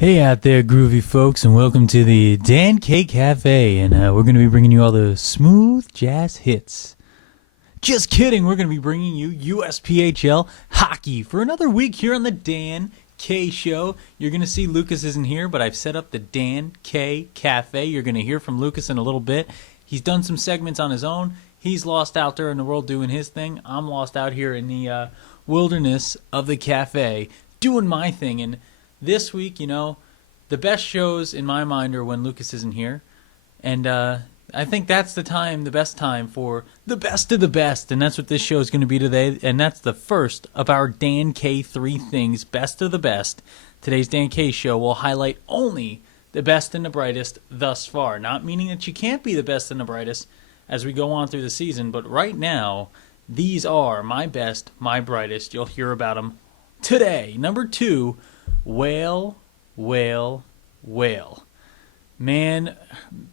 Hey out there, groovy folks, and welcome to the Dan K Cafe, and we're going to be bringing you all the smooth jazz hits. Just kidding, we're going to be bringing you USPHL hockey for another week here on the Dan K Show. You're going to see Lucas isn't here, but I've set up the Dan K Cafe. You're going to hear from Lucas in a little bit. He's done some segments on his own. He's lost out there in the world doing his thing. I'm lost out here in the wilderness of the cafe doing my thing, and this week, you know, the best shows in my mind are when Lucas isn't here. And I think that's the best time for the best of the best. And that's what this show is going to be today. And that's the first of our Dan K 3 things, best of the best. Today's Dan K show will highlight only the best and the brightest thus far. Not meaning that you can't be the best and the brightest as we go on through the season. But right now, these are my best, my brightest. You'll hear about them today. Number 2. Whale. Man,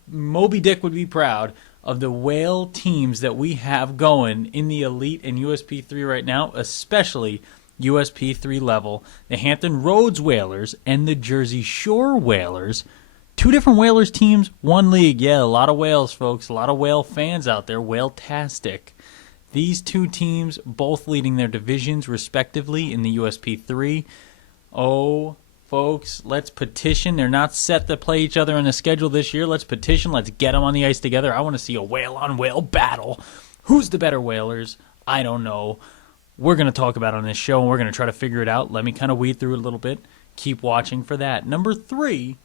Moby Dick would be proud of the whale teams that we have going in the Elite and USP3 right now, especially USP3 level. The Hampton Roads Whalers and the Jersey Shore Whalers. 2 different Whalers teams, 1 league. Yeah, a lot of whales, folks. A lot of whale fans out there. Whale-tastic. These 2 teams both leading their divisions respectively in the USP3. Oh, folks, let's petition. They're not set to play each other on the schedule this year. Let's petition. Let's get them on the ice together. I want to see a whale-on-whale battle. Who's the better Whalers? I don't know. We're going to talk about it on this show, and we're going to try to figure it out. Let me kind of weed through it a little bit. Keep watching for that. Number 3,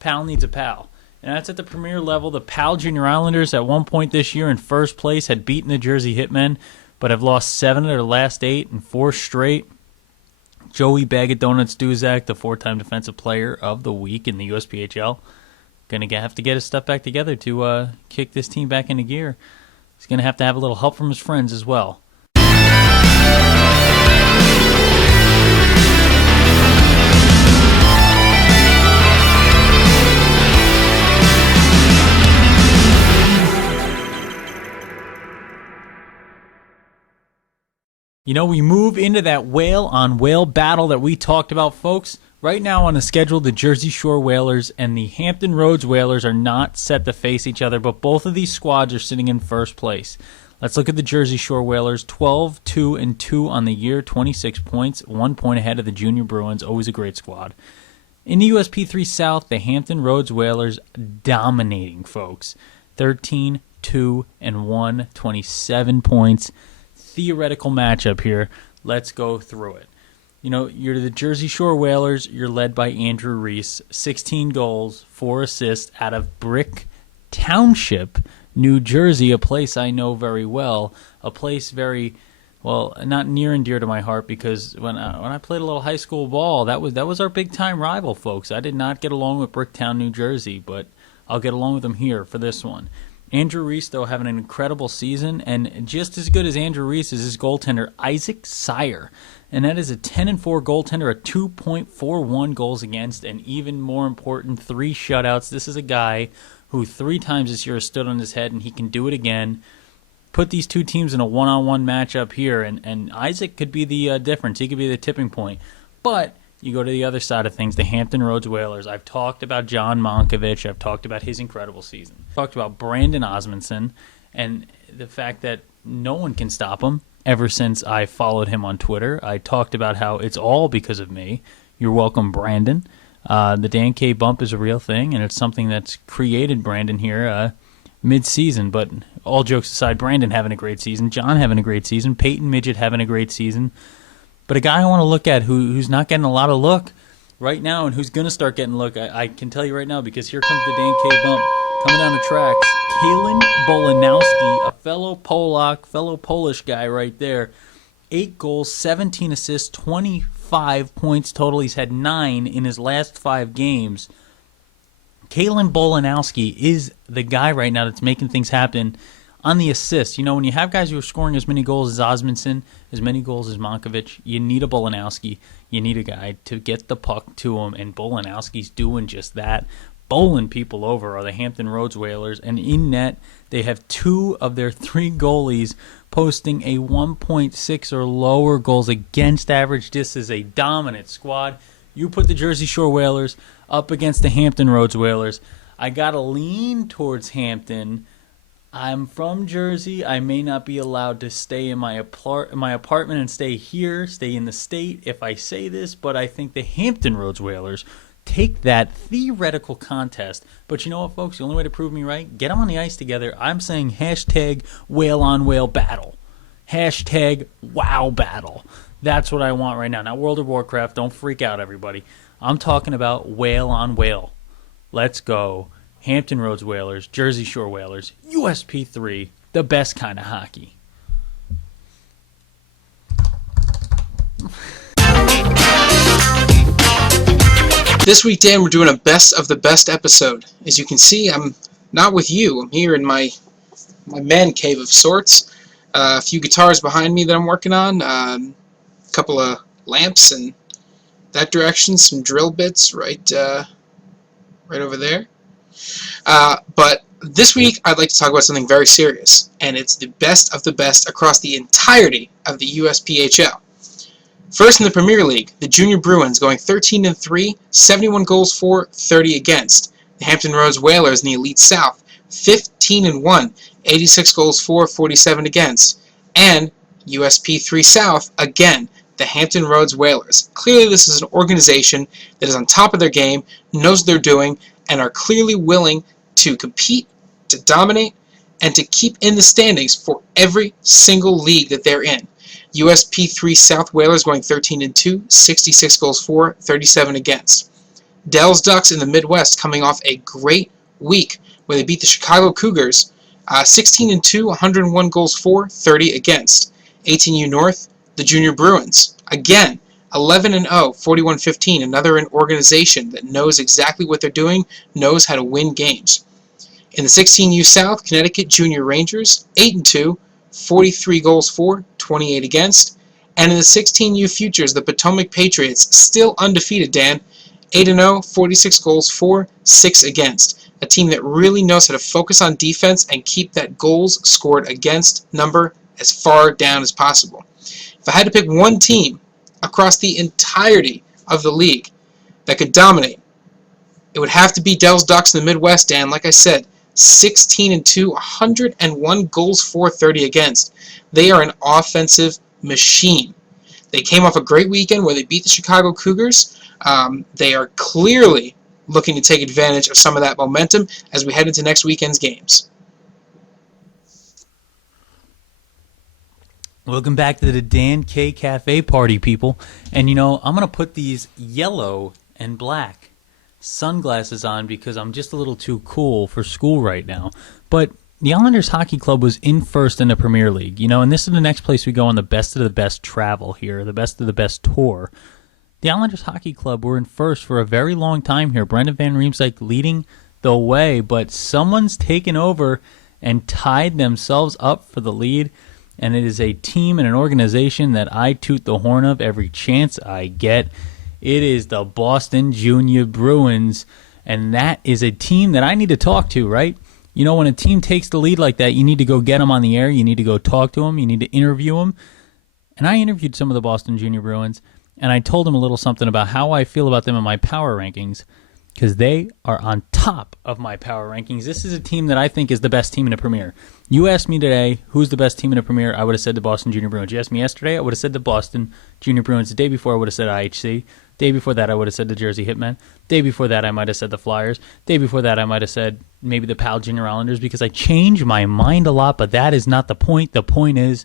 Pal needs a pal. And that's at the premier level. The Pal Junior Islanders at one point this year in first place had beaten the Jersey Hitmen, but have lost 7 of their last 8 and 4 straight. Joey Bag of Donuts Duzak, the 4-time Defensive Player of the Week in the USPHL, going to have to get his stuff back together to kick this team back into gear. He's going to have a little help from his friends as well. You know, we move into that whale-on-whale battle that we talked about, folks. Right now on the schedule, the Jersey Shore Whalers and the Hampton Roads Whalers are not set to face each other, but both of these squads are sitting in first place. Let's look at the Jersey Shore Whalers, 12-2-2 on the year, 26 points, 1 point ahead of the Junior Bruins, always a great squad. In the USP3 South, the Hampton Roads Whalers dominating, folks. 13-2-1, 27 points. Theoretical matchup here. Let's go through it. You know, you're the Jersey Shore Whalers. You're led by Andrew Reese. 16 goals, 4 assists out of Brick Township, New Jersey, a place I know very well. A place very, well, not near and dear to my heart because when I played a little high school ball, that was our big-time rival, folks. I did not get along with Bricktown, New Jersey, but I'll get along with them here for this one. Andrew Reese, though, having an incredible season, and just as good as Andrew Reese is his goaltender, Isaac Sire. And that is a 10-4 goaltender, a 2.41 goals against, and even more important, 3 shutouts. This is a guy who 3 times this year has stood on his head, and he can do it again. Put these 2 teams in a one-on-one matchup here, and Isaac could be the difference. He could be the tipping point. But you go to the other side of things, the Hampton Roads Whalers. I've talked about John Monkovich. I've talked about his incredible season. I've talked about Brandon Osmondson and the fact that no one can stop him ever since I followed him on Twitter. I talked about how it's all because of me. You're welcome, Brandon. The Dan K bump is a real thing, and it's something that's created Brandon here mid-season. But all jokes aside, Brandon having a great season, John having a great season, Peyton Midget having a great season. But a guy I want to look at who's not getting a lot of look right now and who's going to start getting a look, I can tell you right now because here comes the Dan K bump coming down the tracks. Kalen Bolanowski, a fellow Polak, fellow Polish guy right there. 8 goals, 17 assists, 25 points total. He's had 9 in his last 5 games. Kalen Bolanowski is the guy right now that's making things happen on the assists. You know, when you have guys who are scoring as many goals as Osmondson, as many goals as Monkovich, you need a Bolanowski. You need a guy to get the puck to him, and Bolanowski's doing just that. Bowling people over are the Hampton Roads Whalers, and in net, they have 2 of their 3 goalies posting a 1.6 or lower goals against average. This is a dominant squad. You put the Jersey Shore Whalers up against the Hampton Roads Whalers. I got to lean towards Hampton. I'm from Jersey. I may not be allowed to stay in my apartment and stay in the state if I say this, but I think the Hampton Roads Whalers take that theoretical contest. But you know what, folks? The only way to prove me right, get them on the ice together. I'm saying hashtag whale on whale battle. Hashtag wow battle. That's what I want right now. Not World of Warcraft. Don't freak out, everybody. I'm talking about whale on whale. Let's go. Hampton Roads Whalers, Jersey Shore Whalers, USP3, the best kind of hockey. This week, Dan, we're doing a best of the best episode. As you can see, I'm not with you. I'm here in my man cave of sorts. A few guitars behind me that I'm working on, a couple of lamps in that direction, some drill bits right over there. But this week, I'd like to talk about something very serious, and it's the best of the best across the entirety of the USPHL. First in the Premier League, the Junior Bruins going 13-3, 71 goals for, 30 against. The Hampton Roads Whalers in the Elite South, 15-1, 86 goals for, 47 against. And USP3 South, again, the Hampton Roads Whalers. Clearly this is an organization that is on top of their game, knows what they're doing, and are clearly willing to compete, to dominate, and to keep in the standings for every single league that they're in. USP3 South Whalers going 13-2, 66 goals for, 37 against. Dell's Ducks in the Midwest coming off a great week where they beat the Chicago Cougars 16-2, 101 goals for, 30 against. 18U North, the Junior Bruins. Again, 11-0, 41-15, another an organization that knows exactly what they're doing, knows how to win games. In the 16U South, Connecticut Junior Rangers, 8-2, 43 goals for, 28 against. And in the 16U Futures, the Potomac Patriots, still undefeated, Dan, 8-0, 46 goals for, 6 against. A team that really knows how to focus on defense and keep that goals scored against number as far down as possible. If I had to pick one team across the entirety of the league that could dominate, it would have to be Dell's Ducks in the Midwest, Dan. Like I said, 16-2, 101 goals for, 30 against. They are an offensive machine. They came off a great weekend where they beat the Chicago Cougars. They are clearly looking to take advantage of some of that momentum as we head into next weekend's games. Welcome back to the Dan K Cafe party, people. And you know, I'm going to put these yellow and black sunglasses on because I'm just a little too cool for school right now. But the Islanders Hockey Club was in first in the Premier League, you know, and this is the next place we go on the best of the best travel here, the best of the best tour. The Islanders Hockey Club were in first for a very long time here. Brendan Van Riemsdyk leading the way, but someone's taken over and tied themselves up for the lead, and it is a team and an organization that I toot the horn of every chance I get. It is the Boston Junior Bruins, and that is a team that I need to talk to, right? You know, when a team takes the lead like that, you need to go get them on the air. You need to go talk to them. You need to interview them. And I interviewed some of the Boston Junior Bruins, and I told them a little something about how I feel about them in my power rankings because they are on top of my power rankings. This is a team that I think is the best team in the Premier. You asked me today, who's the best team in the Premier? I would have said the Boston Junior Bruins. You asked me yesterday, I would have said the Boston Junior Bruins. The day before, I would have said IHC. Day before that, I would have said the Jersey Hitmen. Day before that, I might have said the Flyers. Day before that, I might have said maybe the Pal Junior Islanders because I change my mind a lot, but that is not the point. The point is,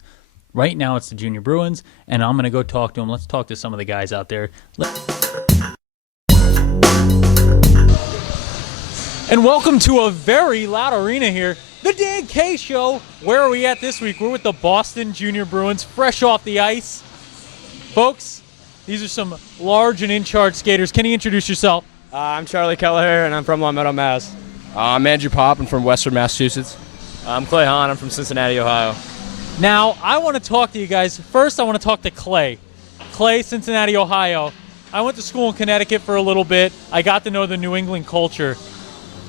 right now it's the Junior Bruins, and I'm going to go talk to them. Let's talk to some of the guys out there. And welcome to a very loud arena here, the DanKShow. Where are we at this week? We're with the Boston Junior Bruins, fresh off the ice. Folks, these are some large and in-charge skaters. Can you introduce yourself? I'm Charlie Kelleher, and I'm from Long Meadow, Mass. I'm Andrew Pop. I'm from Western Massachusetts. I'm Clay Hahn. I'm from Cincinnati, Ohio. Now, I want to talk to you guys. First, I want to talk to Clay. Clay, Cincinnati, Ohio. I went to school in Connecticut for a little bit. I got to know the New England culture.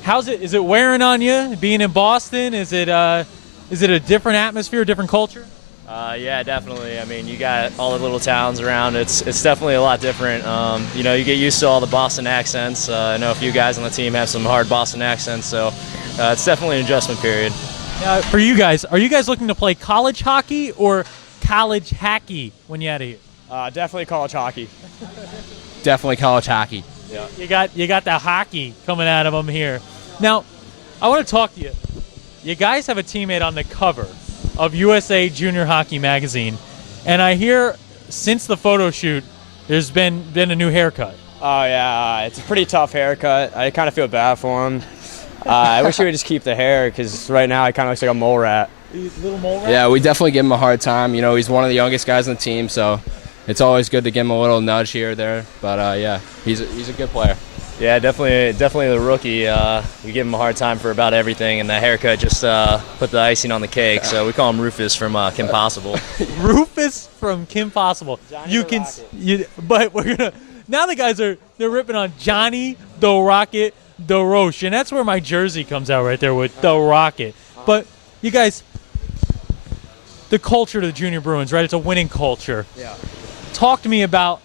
How's it? Is it wearing on you being in Boston? Is it a different atmosphere, different culture? Yeah, definitely. I mean, you got all the little towns around. It's definitely a lot different. You get used to all the Boston accents. I know a few guys on the team have some hard Boston accents, so it's definitely an adjustment period. For you guys, are you guys looking to play college hockey or college hacky when you're out of here? Definitely college hockey. Definitely college hockey. Yeah. You got the hockey coming out of them here. Now, I want to talk to you. You guys have a teammate on the cover of USA Junior Hockey Magazine, and I hear since the photo shoot, there's been a new haircut. Oh, yeah. It's a pretty tough haircut. I kind of feel bad for him. I wish he would just keep the hair because right now he kind of looks like a mole rat. Little mole rat? Yeah, we definitely give him a hard time. He's one of the youngest guys on the team, so it's always good to give him a little nudge here or there. But, yeah, he's a good player. Yeah, definitely the rookie. We give him a hard time for about everything, and the haircut just put the icing on the cake. So we call him Rufus from Kim Possible. Rufus from Kim Possible. But we're gonna now the guys they're ripping on Johnny the Rocket DeRoche, and that's where my jersey comes out right there with the Rocket. But you guys, the culture of the Junior Bruins, right? It's a winning culture. Yeah. Talk to me about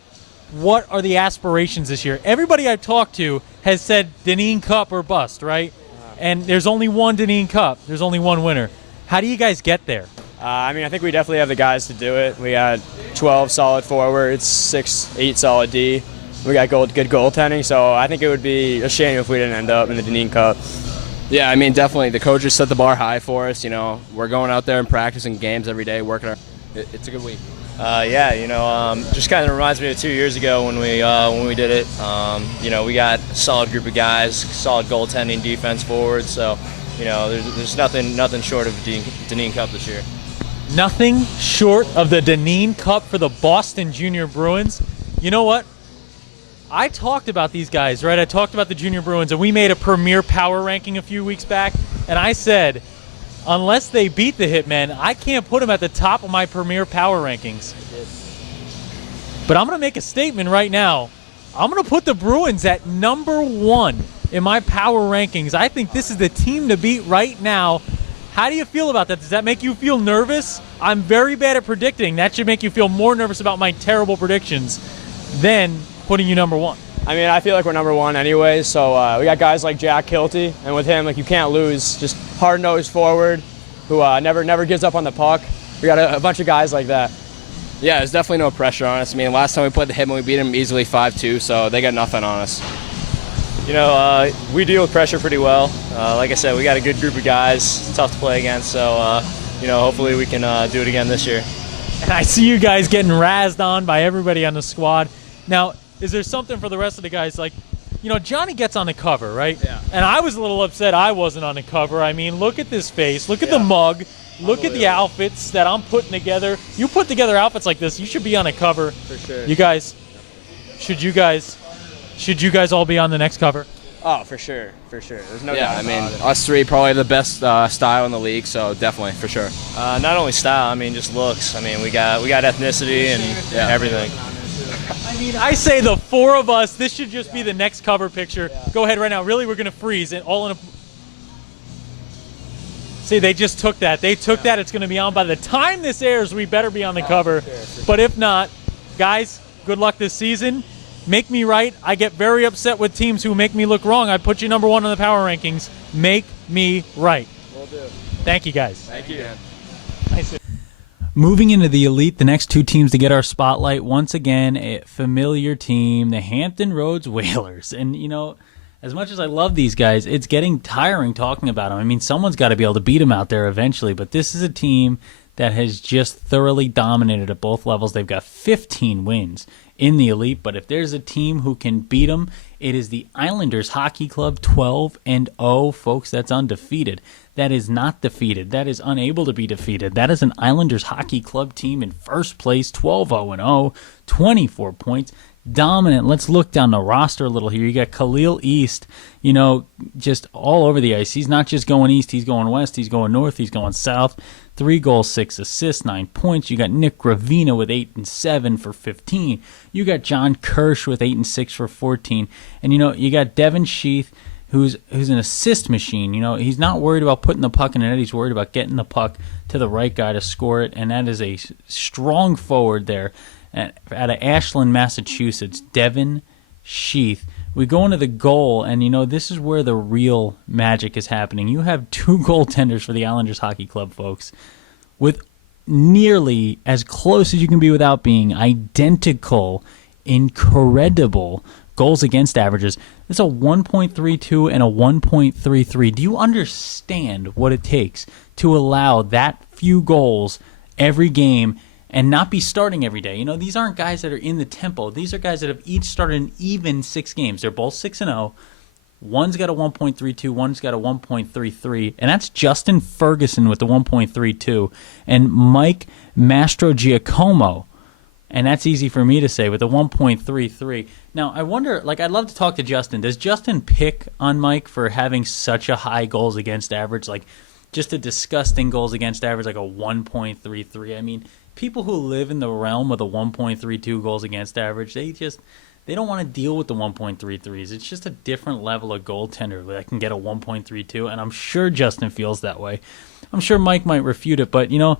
what are the aspirations this year. Everybody I've talked to has said Dineen Cup or bust, right? And there's only one Dineen Cup. There's only one winner. How do you guys get there? I think we definitely have the guys to do it. We got 12 solid forwards, 8 solid D. We got good goaltending, so I think it would be a shame if we didn't end up in the Dineen Cup. Yeah, definitely. The coaches set the bar high for us. We're going out there and practicing games every day, working. It's a good week. Just kind of reminds me of 2 years ago when we did it. We got a solid group of guys, solid goaltending, defense, forwards. So, there's nothing short of the Dineen Cup this year. Nothing short of the Dineen Cup for the Boston Junior Bruins. You know what? I talked about these guys, right? I talked about the Junior Bruins, and we made a premier power ranking a few weeks back, and I said, unless they beat the Hitmen, I can't put them at the top of my premier power rankings. But I'm going to make a statement right now. I'm going to put the Bruins at number 1 in my power rankings. I think this is the team to beat right now. How do you feel about that? Does that make you feel nervous? I'm very bad at predicting. That should make you feel more nervous about my terrible predictions than putting you number 1. I feel like we're number 1 anyway, so we got guys like Jack Kilty, and with him, you can't lose. Just hard-nosed forward who never gives up on the puck. We got a bunch of guys like that. Yeah, there's definitely no pressure on us. Last time we played the Hitmen, we beat them easily 5-2, so they got nothing on us. We deal with pressure pretty well. Like I said, we got a good group of guys. It's tough to play against, so hopefully we can do it again this year. And I see you guys getting razzed on by everybody on the squad. Now, is there something for the rest of the guys? Johnny gets on the cover, right? Yeah. And I was a little upset I wasn't on the cover. Look at this face. Look at the mug. Look at the outfits that I'm putting together. You put together outfits like this, you should be on a cover. For sure. You guys, should you guys all be on the next cover? Oh, for sure. There's no doubt about it. Us three probably the best style in the league, so definitely, for sure. Not only style, just looks. We got ethnicity and everything. I say the 4 of us, this should just be the next cover picture. Yeah. Go ahead right now. Really, we're going to freeze it all in a... See, they just took that. They took that. It's going to be on. By the time this airs, we better be on the cover. For sure. But if not, guys, good luck this season. Make me right. I get very upset with teams who make me look wrong. I put you number 1 on the power rankings. Make me right. Will do. Thank you, guys. Thank you. Nice. Moving into the elite, the next 2 teams to get our spotlight, once again, a familiar team, the Hampton Roads Whalers. And, as much as I love these guys, it's getting tiring talking about them. Someone's got to be able to beat them out there eventually, but this is a team that has just thoroughly dominated at both levels. They've got 15 wins in the elite, but if there's a team who can beat them, it is the Islanders Hockey Club, 12-0. Folks, that's undefeated. That is not defeated. That is unable to be defeated. That is an Islanders Hockey Club team in first place, 12-0, 24 points. Dominant. Let's look down the roster a little here. You got Khalil East, just all over the ice. He's not just going east. He's going west. He's going north. He's going south. 3 goals, 6 assists, 9 points. You got Nick Gravina with 8 and 7 for 15. You got John Kirsch with 8 and 6 for 14. And, you got Devin Sheath who's an assist machine. You know, he's not worried about putting the puck in the net. He's worried about getting the puck to the right guy to score it, and that is a strong forward there out of Ashland, Massachusetts, Devin Sheath. We go into the goal, and, you know, this is where the real magic is happening. You have two goaltenders for the Islanders Hockey Club, folks, with nearly as close as you can be without being identical, incredible goals against averages. It's a 1.32 and a 1.33. Do you understand what it takes to allow that few goals every game and not be starting every day? You know, these aren't guys that are in the tempo. These are guys that have each started in even 6 games. They're both 6-0. One's got a 1.32, one's got a 1.33, and that's Justin Ferguson with the 1.32, and Mike Mastrogiacomo, and that's easy for me to say, with the 1.33. Now, I wonder, like, I'd love to talk to Justin. Does Justin pick on Mike for having such a high goals against average, like just a disgusting goals against average, like a 1.33? I mean, people who live in the realm of the 1.32 goals against average, they don't want to deal with the 1.33s. It's just a different level of goaltender that can get a 1.32, and I'm sure Justin feels that way. I'm sure Mike might refute it, but, you know,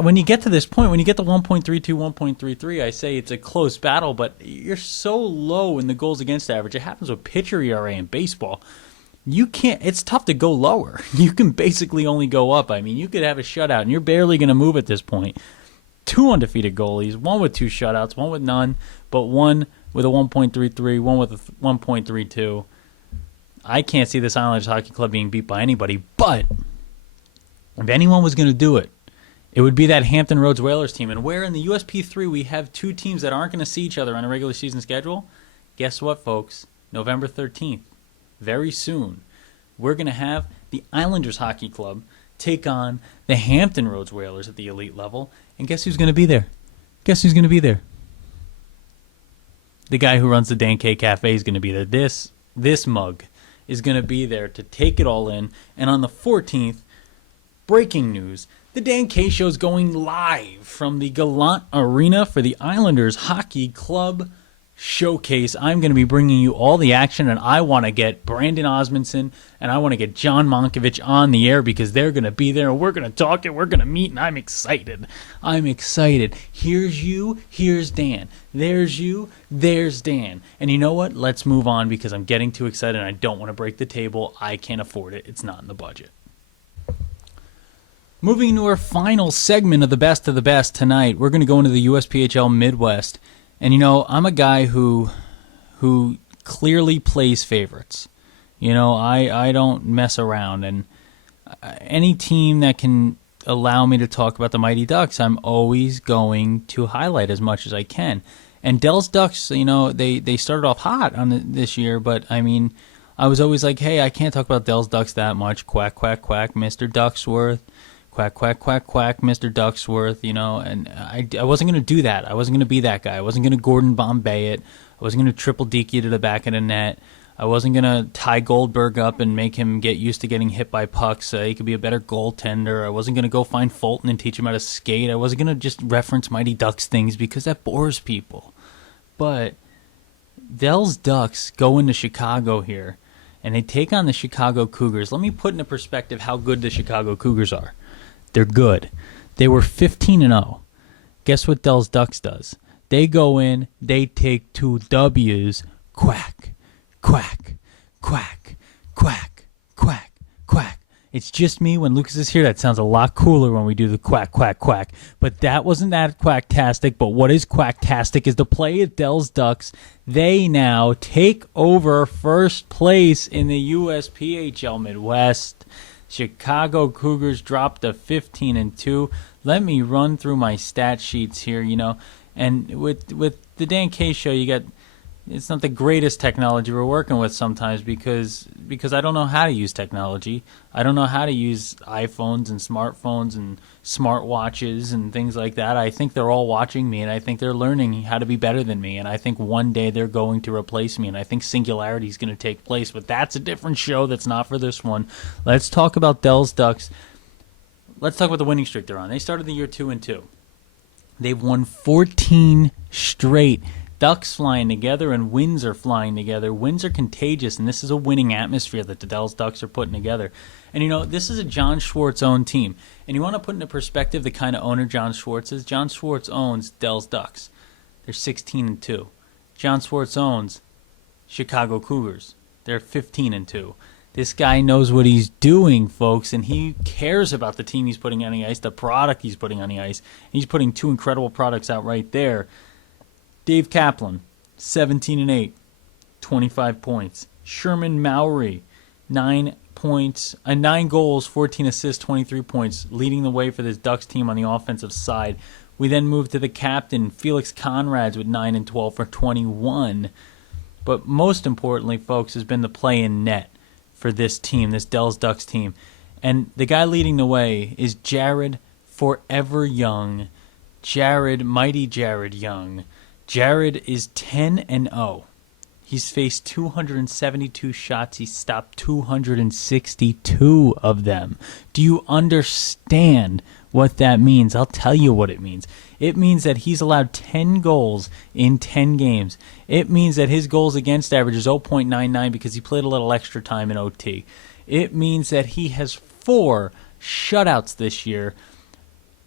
when you get to this point, when you get the 1.32, 1.33, I say it's a close battle, but you're so low in the goals against average. It happens with pitcher ERA in baseball. You can't. It's tough to go lower. You can basically only go up. I mean, you could have a shutout, and you're barely going to move at this point. 2 undefeated goalies, one with 2 shutouts, one with none, but one with a 1.33, one with a 1.32. I can't see this Islanders Hockey Club being beat by anybody, but if anyone was going to do it, it would be that Hampton Roads Whalers team. And where in the USP3 we have 2 teams that aren't going to see each other on a regular season schedule, guess what, folks? November 13th, very soon, we're going to have the Islanders Hockey Club take on the Hampton Roads Whalers at the elite level. And guess who's going to be there? Guess who's going to be there? The guy who runs the DanK Cafe is going to be there. This mug is going to be there to take it all in. And on the 14th, breaking news, the DanK Show is going live from the Gallant Arena for the Islanders Hockey Club Showcase. I'm going to be bringing you all the action, and I want to get Brandon Osmondson and I want to get John Monkovich on the air because they're going to be there, and we're going to talk and we're going to meet, and I'm excited. I'm excited. Here's you, here's Dan. There's you, there's Dan. And you know what? Let's move on because I'm getting too excited and I don't want to break the table. I can't afford it. It's not in the budget. Moving into our final segment of the best tonight, we're going to go into the USPHL Midwest. And, you know, I'm a guy who clearly plays favorites. You know, I don't mess around. And any team that can allow me to talk about the Mighty Ducks, I'm always going to highlight as much as I can. And Dell's Ducks, you know, they started off hot on this year. But, I mean, I was always like, hey, I can't talk about Dell's Ducks that much. Quack, quack, quack, Mr. Ducksworth. Quack, quack, quack, quack, Mr. Ducksworth, you know, and I wasn't going to do that. I wasn't going to be that guy. I wasn't going to Gordon Bombay it. I wasn't going to triple deke you to the back of the net. I wasn't going to tie Goldberg up and make him get used to getting hit by pucks so he could be a better goaltender. I wasn't going to go find Fulton and teach him how to skate. I wasn't going to just reference Mighty Ducks things because that bores people. But Dell's Ducks go into Chicago here, and they take on the Chicago Cougars. Let me put into perspective how good the Chicago Cougars are. They're good. They were 15-0. Guess what Dell's Ducks does? They go in, they take 2 W's. Quack, quack, quack, quack, quack, quack. It's just me. When Lucas is here, that sounds a lot cooler when we do the quack, quack, quack. But that wasn't that quacktastic. But what is quacktastic is the play at Dell's Ducks. They now take over first place in the USPHL Midwest. Chicago Cougars dropped to 15-2. Let me run through my stat sheets here, you know. And with the DanK Show, you got, it's not the greatest technology we're working with sometimes because I don't know how to use technology. I don't know how to use iPhones and smartphones and smartwatches and things like that. I think they're all watching me, and I think they're learning how to be better than me, and I think one day they're going to replace me, and I think singularity is going to take place, but that's a different show. That's not for this one. Let's talk about Dell's Ducks. Let's talk about the winning streak they're on. They started the year 2-2. They've won 14 straight. Ducks flying together and wins are flying together. Wins are contagious, and this is a winning atmosphere that the Dells Ducks are putting together. And, this is a John Schwartz-owned team. And you want to put into perspective the kind of owner John Schwartz is? John Schwartz owns Dells Ducks. They're 16-2. John Schwartz owns Chicago Cougars. They're 15-2. This guy knows what he's doing, folks, and he cares about the team he's putting on the ice, the product he's putting on the ice. He's putting two incredible products out right there. Dave Kaplan, 17-8, 25 points. Sherman Mowry, 9 goals, 14 assists, 23 points, leading the way for this Ducks team on the offensive side. We then move to the captain, Felix Conrads, with 9 and 12 for 21. But most importantly, folks, has been the play in net for this team, this Dells Ducks team. And the guy leading the way is Jared Forever Young. Mighty Jared Young. Jared is 10-0. He's faced 272 shots. He's stopped 262 of them. Do you understand what that means? I'll tell you what it means. It means that he's allowed 10 goals in 10 games. It means that his goals against average is 0.99 because he played a little extra time in OT. It means that he has 4 shutouts this year.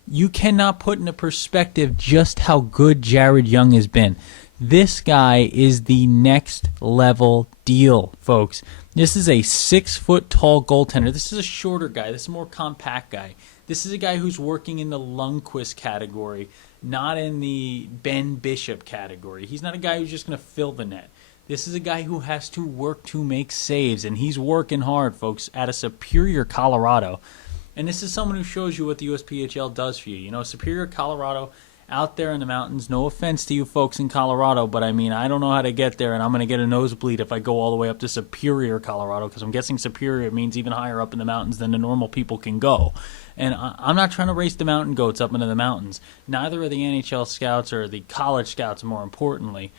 You cannot put into perspective just how good Jared Young has been. This guy is the next level deal, folks. This is a 6-foot-tall goaltender. This is a shorter guy. This is a more compact guy. This is a guy who's working in the Lundqvist category, not in the Ben Bishop category. He's not a guy who's just going to fill the net. This is a guy who has to work to make saves, and he's working hard, folks, at a Superior, Colorado. And this is someone who shows you what the USPHL does for you. Superior, Colorado, out there in the mountains. No offense to you folks in Colorado, but I don't know how to get there, and I'm going to get a nosebleed if I go all the way up to Superior, Colorado, because I'm guessing Superior means even higher up in the mountains than the normal people can go. And I'm not trying to race the mountain goats up into the mountains. Neither are the NHL scouts or the college scouts, more importantly.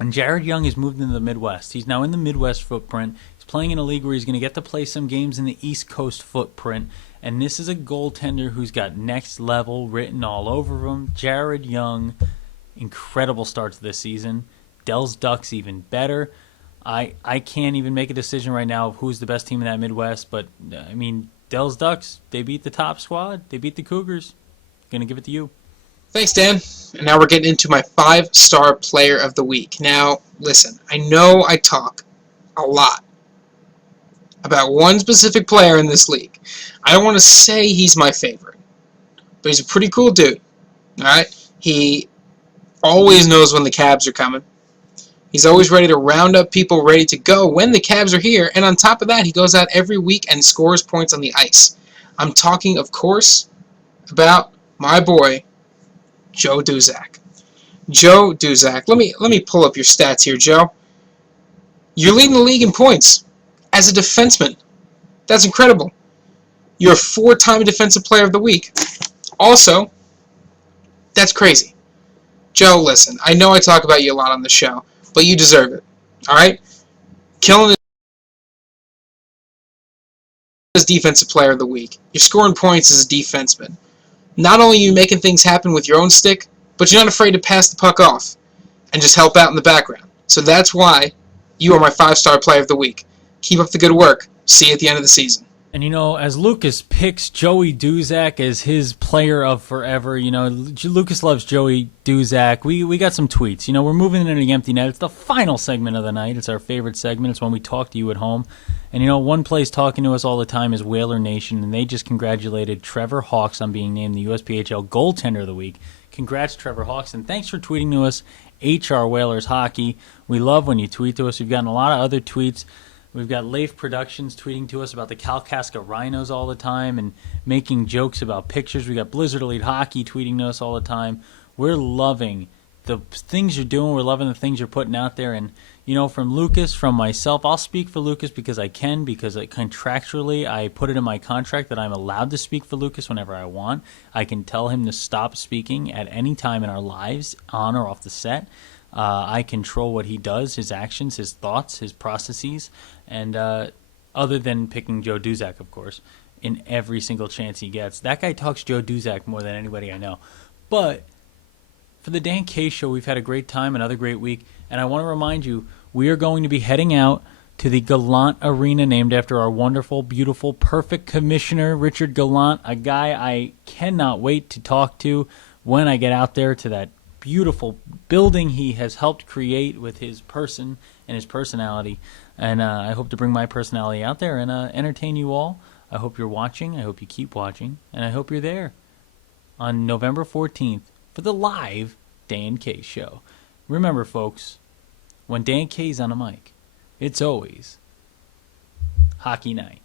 And Jared Young has moved into the Midwest. He's now in the Midwest footprint. He's playing in a league where he's going to get to play some games in the East Coast footprint. And this is a goaltender who's got next level written all over him. Jared Young, incredible start to this season. Dells Ducks even better. I can't even make a decision right now of who's the best team in that Midwest, but Dells Ducks, they beat the top squad. They beat the Cougars. Gonna give it to you. Thanks, Dan. And now we're getting into my 5-star player of the week. Now, listen, I know I talk a lot about one specific player in this league. I don't want to say he's my favorite, but he's a pretty cool dude. All right? He always knows when the Cabs are coming. He's always ready to round up people ready to go when the Cabs are here, and on top of that, he goes out every week and scores points on the ice. I'm talking, of course, about my boy, Joe Duzak. Joe Duzak. Let me pull up your stats here, Joe. You're leading the league in points as a defenseman. That's incredible. You're a 4-time Defensive Player of the Week. Also, that's crazy. Joe, listen, I know I talk about you a lot on the show, but you deserve it. All right? Killing as Defensive Player of the Week. You're scoring points as a defenseman. Not only are you making things happen with your own stick, but you're not afraid to pass the puck off and just help out in the background. So that's why you are my 5-star Player of the Week. Keep up the good work. See you at the end of the season. And, as Lucas picks Joey Duzak as his player of forever, Lucas loves Joey Duzak. We got some tweets. We're moving into the empty net. It's the final segment of the night. It's our favorite segment. It's when we talk to you at home. And, one place talking to us all the time is Whaler Nation, and they just congratulated Trevor Hawks on being named the USPHL Goaltender of the Week. Congrats, Trevor Hawks, and thanks for tweeting to us, HR Whalers Hockey. We love when you tweet to us. We've gotten a lot of other tweets. We've got Leif Productions tweeting to us about the Kalkaska Rhinos all the time and making jokes about pictures. We got Blizzard Elite Hockey tweeting to us all the time. We're loving the things you're doing. We're loving the things you're putting out there. And, from Lucas, from myself, I'll speak for Lucas because I can, because contractually I put it in my contract that I'm allowed to speak for Lucas whenever I want. I can tell him to stop speaking at any time in our lives, on or off the set. I control what he does, his actions, his thoughts, his processes, and other than picking Joe Duzak, of course, in every single chance he gets. That guy talks Joe Duzak more than anybody I know. But for the Dan K Show, we've had a great time, another great week, and I want to remind you, we are going to be heading out to the Gallant Arena, named after our wonderful, beautiful, perfect commissioner, Richard Gallant, a guy I cannot wait to talk to when I get out there to that beautiful building he has helped create with his person and his personality. And I hope to bring my personality out there and entertain you all. I hope you're watching. I hope you keep watching. And I hope you're there on November 14th for the live Dan K Show. Remember, folks, when Dan K's on a mic, it's always hockey night.